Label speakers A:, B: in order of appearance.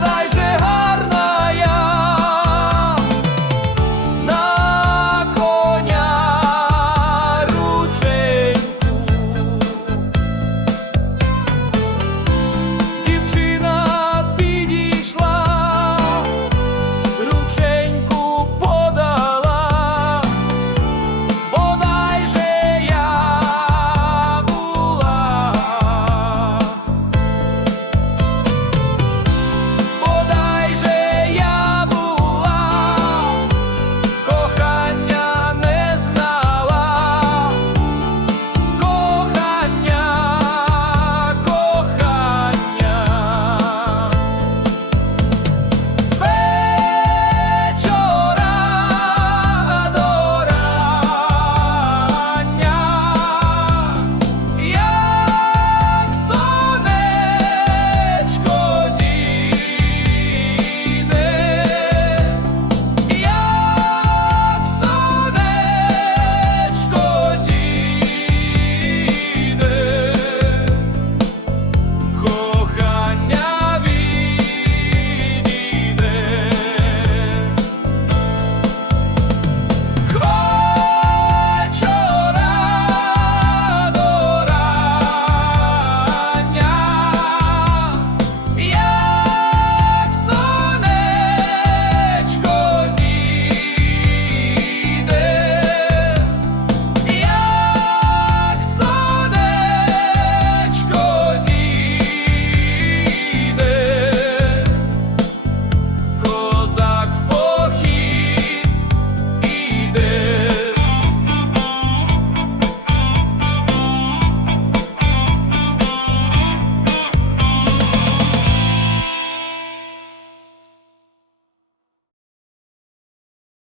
A: todas